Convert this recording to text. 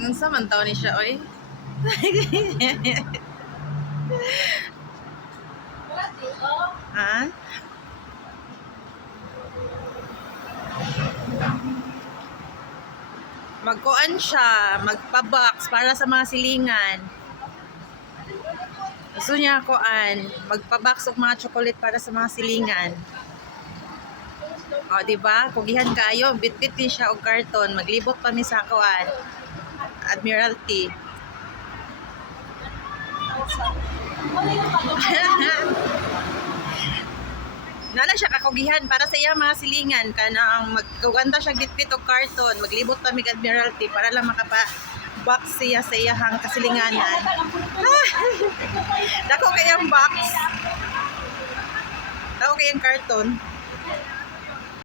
Unsa man taon ni siya oy? Ha? Magkuan siya, magpa-box para sa mga silingan. Gusto niya kuan, magpa-box og mga chocolate para sa mga silingan. O, di ba? Pugihan kayo, bit-bit din siya og karton, maglibot pa mi sa kuan. Admiralty. Nala siya kakugihan para sa iya mga silingan kana ang magkuganda siya bitbit og karton, maglibot pa mig Admiralty para lang makapa box siya sa iyang kasilinganan. Dako kayang box. Dako kayang karton.